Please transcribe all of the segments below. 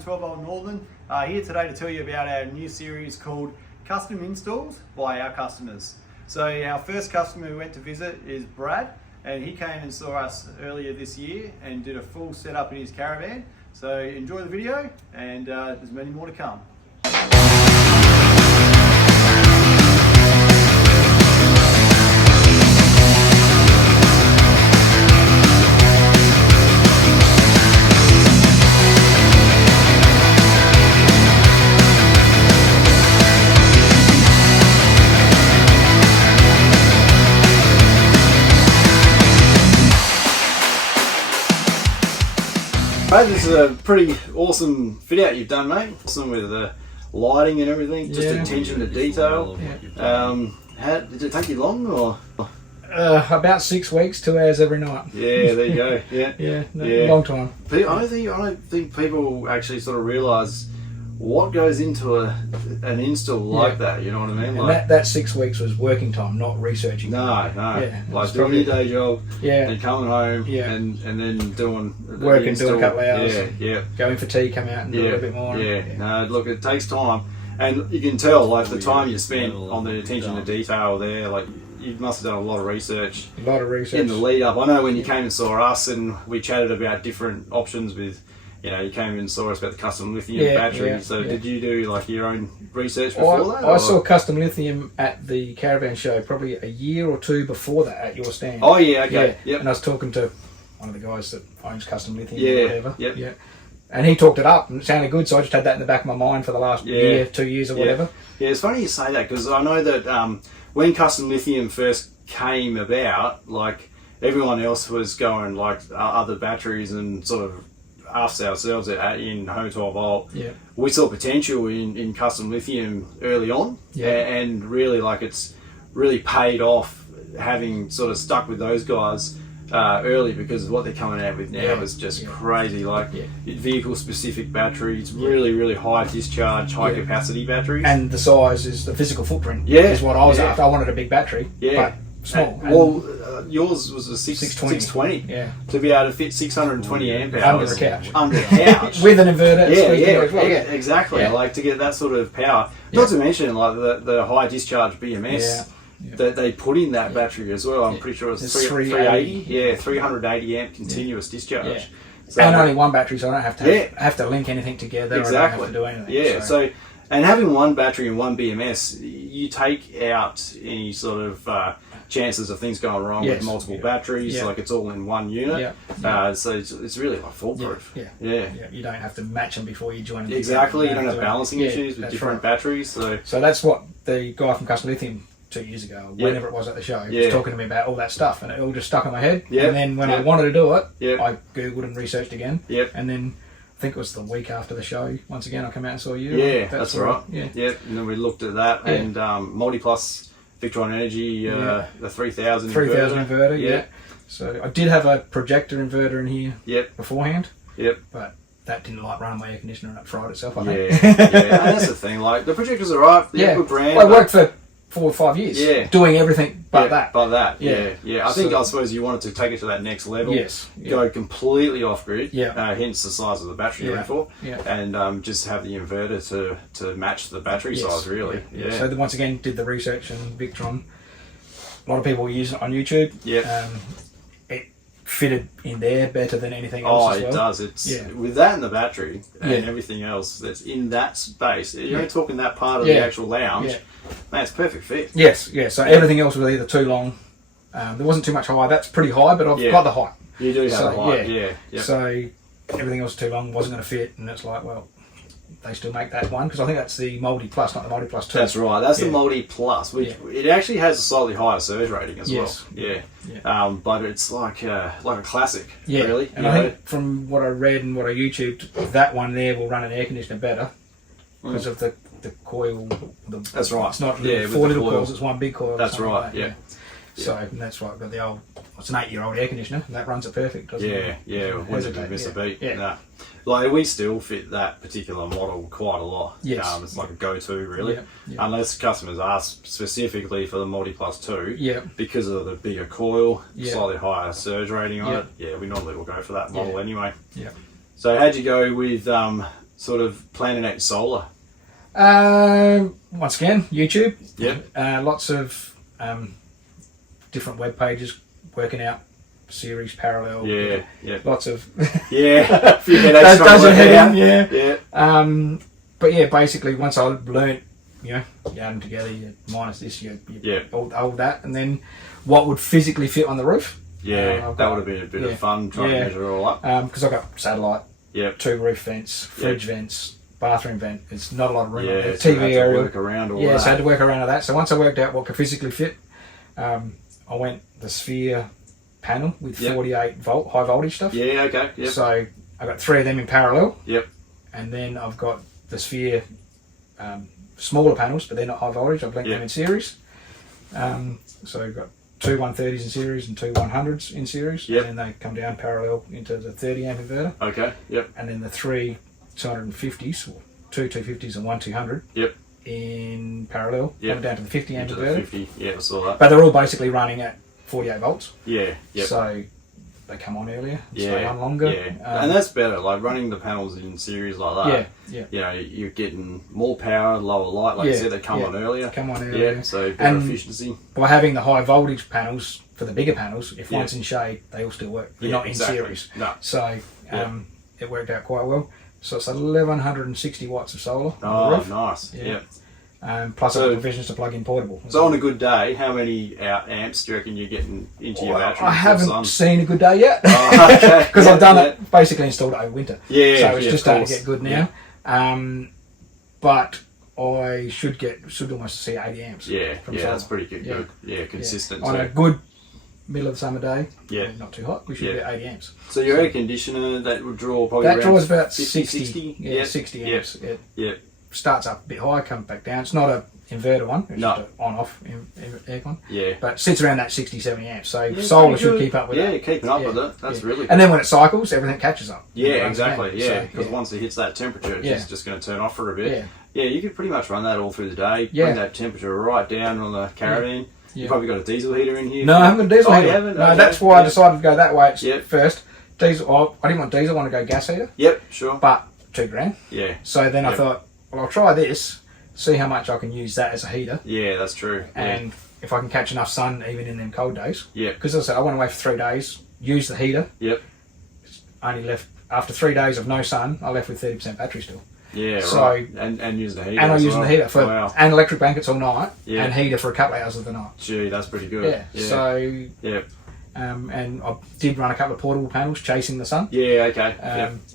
12 Volt Northern, here today to tell you about our new series called Custom Installs by our customers. So our first customer we went to visit is Brad, and he came and saw us earlier this year and did a full setup in his caravan. So enjoy the video, and there's many more to come. Brad, this is a pretty awesome fit out you've done, mate. Some with the lighting and everything, just attention to detail. Did it take you long, or? About 6 weeks, 2 hours every night. Yeah, there you go. Yeah, long time. I don't think people actually sort of realise what goes into an install like that. You know what I mean? And like, that 6 weeks was working time, not researching. No. Like doing your day job, and coming home, and then doing working, doing a couple of hours. Yeah. Going for tea, come out and do a little bit more. No, look, it takes time, and you can tell like the time you spent on the attention to detail there. Like you must have done a lot of research. In the lead up. I know when you came and saw us, and we chatted about different options with. You know, you came and saw us about the Custom Lithium battery. So did you do like your own research before that? I saw Custom Lithium at the caravan show probably a year or two before that at your stand. Oh yeah, okay. Yep. And I was talking to one of the guys that owns Custom Lithium or whatever. Yeah. And he talked it up and it sounded good, so I just had that in the back of my mind for the last year, 2 years or whatever. Yeah, it's funny you say that, because I know that when Custom Lithium first came about, like everyone else was going like other batteries and sort of us ourselves in Home 12 Volt, we saw potential in Custom Lithium early on, and really like it's really paid off having sort of stuck with those guys early, because what they're coming out with now is just crazy. Like vehicle specific batteries, really high discharge, high capacity batteries, and the size is the physical footprint. Is what I was after. I wanted a big battery, but small. Yours was a 620. To be able to fit 620 amp hours under a couch with an inverter. Exactly. Like to get that sort of power. Not to mention like the high discharge BMS that they put in that battery as well. I'm pretty sure it's 380. 380 amp continuous discharge. So, and only one battery, so I don't have to link anything together. Exactly. I don't have to do anything. So and having one battery and one BMS, you take out any sort of chances of things going wrong with multiple batteries. Like it's all in one unit. So it's really like foolproof. You don't have to match them before you join them. Exactly. You don't have balancing issues with different batteries. So that's what the guy from Custom Lithium 2 years ago, whenever it was at the show, was talking to me about all that stuff, and it all just stuck in my head. And then when I wanted to do it, I googled and researched again. And then I think it was the week after the show, once again I came out and saw you. That's right. And then we looked at that, and Multi-Plus Victron Energy, the 3000 inverter. So I did have a projector inverter in here beforehand. But that didn't like run my air conditioner, and it fried itself, I think. And that's the thing, like the projectors are right, good brand. Well, it worked for 4 or 5 years, doing everything but that. I suppose you wanted to take it to that next level, go completely off grid, hence the size of the battery you went for, and just have the inverter to match the battery size, really. So once again, did the research, and Victron, a lot of people use it on YouTube. It fitted in there better than anything else as well. It does. It's with that and the battery and everything else that's in that space. You're talking that part of the actual lounge. Man, it's perfect fit. So everything else was either too long. There wasn't too much high. That's pretty high, but I've got the height. You do have the height. So everything else too long, wasn't going to fit, and it's like, well, they still make that one, because I think that's the Multi Plus, not the Multi Plus 2. That's right. That's the Multi Plus, which it actually has a slightly higher surge rating as well. But it's like a classic, really. And I think from what I read and what I YouTubed, that one there will run an air conditioner better because of the coil. That's right. It's not 4 little coils; it's one big coil. That's right. So that's why I've got the old. It's an 8-year-old air conditioner, and that runs it perfect, doesn't it? When did you miss a beat? Nah. Like we still fit that particular model quite a lot. It's like a go-to, really. Unless customers ask specifically for the Multi Plus 2, because of the bigger coil, slightly higher surge rating on it. We normally will go for that model anyway. So how'd you go with sort of planning out solar? Once again, YouTube. Yep. Lots of different web pages working out series parallel. Yeah. Yeah. Lots of yeah. A few headaches does your head in, yeah. Yeah. But yeah, basically once I learnt, you know, you add them together, you minus this, you all that, and then what would physically fit on the roof. Yeah, that would have been a bit of fun trying to measure it all up. Because I've got satellite, 2 roof vents, fridge vents, bathroom vent. It's not a lot of room. Yeah, TV so area. Work around all that. So I had to work around all that. So once I worked out what could physically fit, I went the sphere panel with 48 volt high voltage stuff. Yeah, okay. Yep. So I got 3 of them in parallel. Yep. And then I've got the sphere smaller panels, but they're not high voltage. I've linked them in series. So I've got 2 130s in series and 2 100s in series. Yep. And then they come down parallel into the 30 amp inverter. Okay. Yep. And then the 3 250s, or 2 250s and 1 200. Yep. In parallel, coming down to the 50 amp inverter. 50. Yeah, I saw that. But they're all basically running at 48 volts. Yeah. Yep. So they come on earlier, stay on longer. Yeah. And that's better, like running the panels in series like that. Yeah. You know, you're getting more power, lower light, like you said, they come on earlier. Yeah, so better efficiency. By having the high voltage panels, for the bigger panels, if one's in shade, they all still work. They're not in series. No. So it worked out quite well. So it's 1160 watts of solar on the roof. Nice. Yeah. Plus other provisions to plug in portable. So on a good day, how many amps do you reckon you're getting into your battery? I haven't seen a good day yet. Because I've done it, basically installed it over winter. Yeah. So it's just starting to get good now. But I should almost see 80 amps. Yeah, that's pretty good. Yeah, consistent. On a good middle of the summer day, not too hot, we should get 80 amps. So your air conditioner, that would draw probably that around draws about 50, 60 amps. It starts up a bit high, comes back down. It's not an inverter one, it's just an on-off aircon. Yeah. But sits around that 60, 70 amps. So solar should keep up with that. Yeah, keeping up with it. That's really good. And then when it cycles, everything catches up. Yeah, exactly. Yeah, because once it hits that temperature, it's just going to turn off for a bit. Yeah, you could pretty much run that all through the day. Bring that temperature right down on the caravan. You've probably got a diesel heater in here. No, I haven't got a diesel heater. You haven't? No, that's why I decided to go that way first. Diesel. I didn't want diesel. I wanted to go gas heater. Yep, sure. But $2,000. Yeah. So then I thought, well, I'll try this, see how much I can use that as a heater. Yeah, that's true. And if I can catch enough sun even in them cold days. Yeah. Because as I said, I went away for 3 days, used the heater. Yep. Only left, after 3 days of no sun, I left with 30% battery still. Yeah, so, right. And using the heater. And I'm using the heater for and electric blankets all night, yeah. and heater for a couple of hours of the night. Gee, that's pretty good. Yeah. So. Yeah. And I did run a couple of portable panels chasing the sun. Yeah. Okay.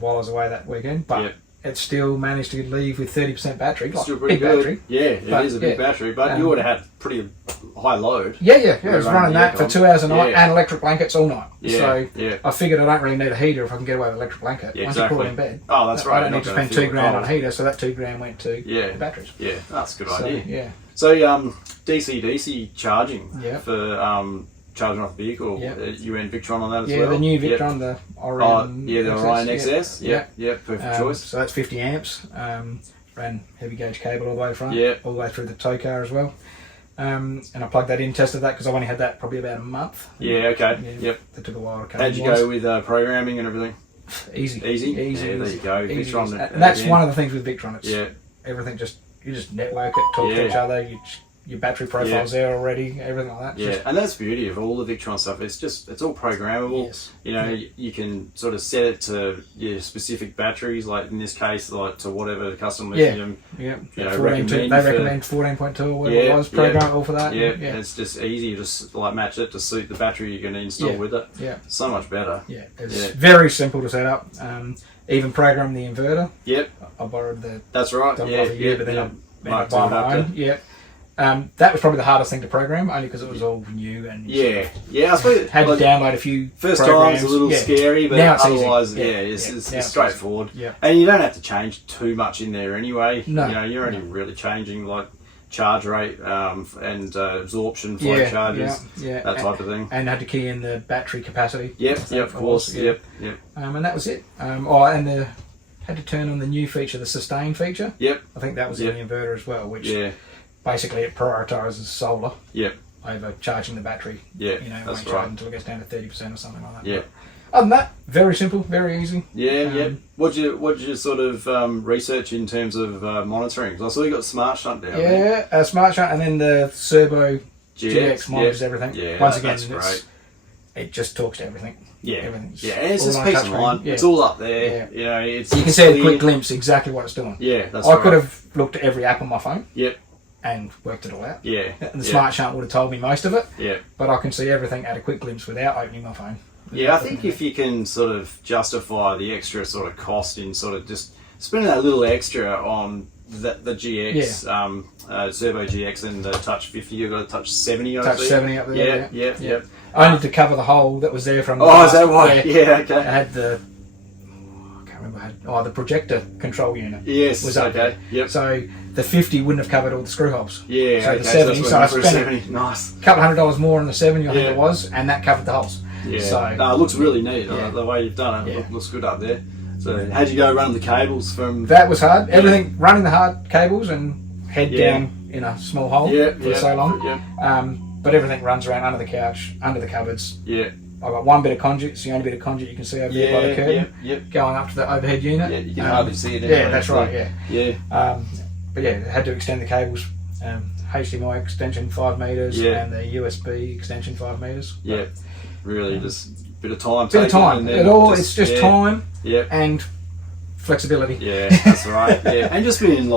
While I was away that weekend, but it still managed to leave with 30% battery. Like, still pretty big good. Battery. Yeah, it is a big battery, but you would have had pretty high load. Yeah. I was running that for 2 hours a night and electric blankets all night. Yeah. So I figured I don't really need a heater if I can get away with electric blanket. Yeah, Once you put it in bed. Oh, that's right. I don't need to spend $2,000 on a heater, so that $2,000 went to the batteries. Yeah, that's a good idea. Yeah. So DC charging for charging off the vehicle. You went Victron on that as well? Yeah, the new Victron, the Orion. The Orion XS. Yeah, perfect choice. So that's 50 amps. Ran heavy gauge cable all the way front, all the way through the tow car as well. And I plugged that in, tested that because I've only had that probably about a month. Yeah, okay. Yep. It took a while to come. How'd you go with programming and everything? Easy. Yeah, there you go. Victron. And that's one of the things with Victron. It's everything you just network it, talk to each other. Your battery profile's there already, everything like that. Yeah, and that's the beauty of all the Victron stuff. It's all programmable. Yes. You know, you can sort of set it to your specific batteries, like in this case, like to whatever Custom Lithium. Yeah. You know, they recommend 14.2 or whatever it was, programmable for that. Yeah. It's just easy. You just like match it to suit the battery you're going to install with it. Yeah. So much better. Yeah. It's very simple to set up. Even program the inverter. Yep. I borrowed the. That's right. But then I buy my own. Yeah. That was probably the hardest thing to program, only because it was all new and I suppose had to download a few. First programs. time's a little scary, but now it's otherwise, easy. It's straightforward. Yeah. And you don't have to change too much in there anyway. No. You know, you're only really changing like charge rate and absorption flow charges, that type of thing. And had to key in the battery capacity. Yep, of course. Yep. And that was it. And had to turn on the new feature, the sustain feature. Yep. I think that was in the inverter as well, which basically it prioritises solar. Yep. Over charging the battery. Yeah. You know, won't charge until it gets down to 30% or something like that. Yeah. Other than that, very simple, very easy. Yeah. What'd you sort of research in terms of monitoring? Because I saw you got smart shunt down there. Yeah, smart shunt, and then the Servo GX monitors everything. Yeah, once again, that's great. It just talks to everything. Yeah, everything's and it's just peace of mind. It's all up there. You know, you can see at a quick glimpse exactly what it's doing. Yeah, that's I could have looked at every app on my phone. Yep. And worked it all out. Yeah. And the smart shunt would have told me most of it. Yeah. But I can see everything at a quick glimpse without opening my phone. Yeah, I think if you can sort of justify the extra sort of cost in sort of just spending that little extra on the GX, Servo GX and the Touch 50, you've got a Touch 70 over there. Touch 70 up there. Yeah. I need to cover the hole that was there from. Oh, is that why? Yeah, okay. I had the. I can't remember. The projector control unit. Yes. Was up there. Yep. So the 50 wouldn't have covered all the screw holes. Yeah. So the 70. So I spent nice. a couple $100 more on the 70, I think it was, and that covered the holes. Yeah. So no, it looks really neat. The way you've done it, it looks good up there. So how'd you go running the cables from? That was hard. Everything running the hard cables and head down in a small hole for so long. Yeah. But everything runs around under the couch, under the cupboards. Yeah. I've got one bit of conduit. It's the only bit of conduit you can see over there by the curtain. Going up to the overhead unit. Yeah, you can hardly see it. Yeah, that's right. Yeah. But had to extend the cables. HDMI extension 5 meters and the USB extension 5 meters. Yeah. Really, just a bit of time. It's just time and flexibility. Yeah, that's right. Yeah, and just being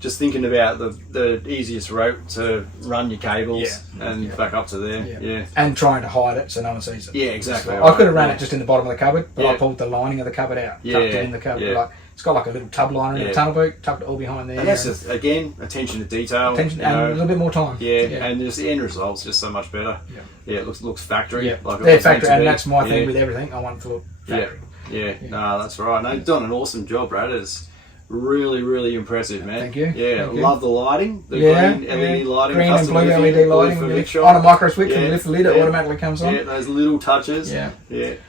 just thinking about the easiest route to run your cables and back up to there. Yeah. And trying to hide it so no one sees it. Yeah, exactly. I could have ran it just in the bottom of the cupboard, but I pulled the lining of the cupboard out, tucked it in the cupboard. Yeah. It's got like a little tub liner in the tunnel boot, tucked it all behind there. And that's just, again, attention to detail. And a little bit more time. Yeah, and just the end result's just so much better. Yeah, it looks factory. Factory, and that's my thing with everything. I want it to look factory. Yeah. No, that's right. No, you've done an awesome job, Brad. It's really, really impressive, man. Thank you. Yeah, love the lighting. The green LED lighting. Green and blue LED lighting. On a micro switch, when you lift the lid, it automatically comes on. Yeah, those little touches. Yeah.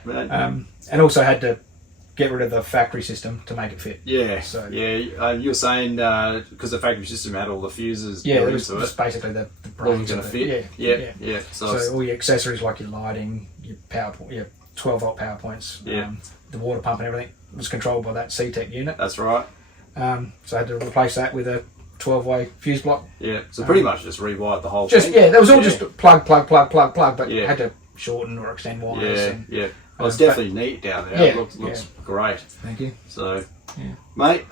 Man. And also had to get rid of the factory system to make it fit. Yeah. So you're saying because the factory system had all the fuses. Yeah, it was basically the brains going to fit. Yeah. So all your accessories like your lighting, your power, 12-volt power points, the water pump and everything was controlled by that CTEC unit. That's right. So I had to replace that with a 12-way fuse block. Yeah. So pretty much just rewired the whole thing. That was all just plug, but had to shorten or extend wires. Well, it's definitely neat down there. It looks great. Thank you. So, mate,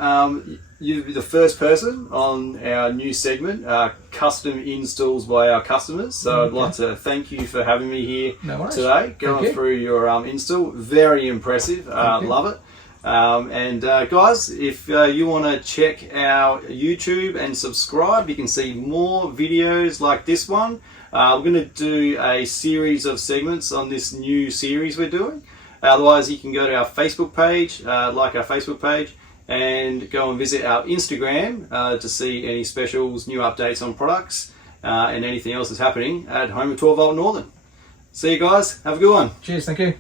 you're the first person on our new segment, custom installs by our customers. So I'd like to thank you for having me here today, going through your install. Very impressive. Love it. And guys, if you want to check our YouTube and subscribe, you can see more videos like this one. We're going to do a series of segments on this new series we're doing. Otherwise, you can go to our Facebook page, like our Facebook page, and go and visit our Instagram to see any specials, new updates on products, and anything else that's happening at home of 12 Volt Northern. See you guys. Have a good one. Cheers. Thank you.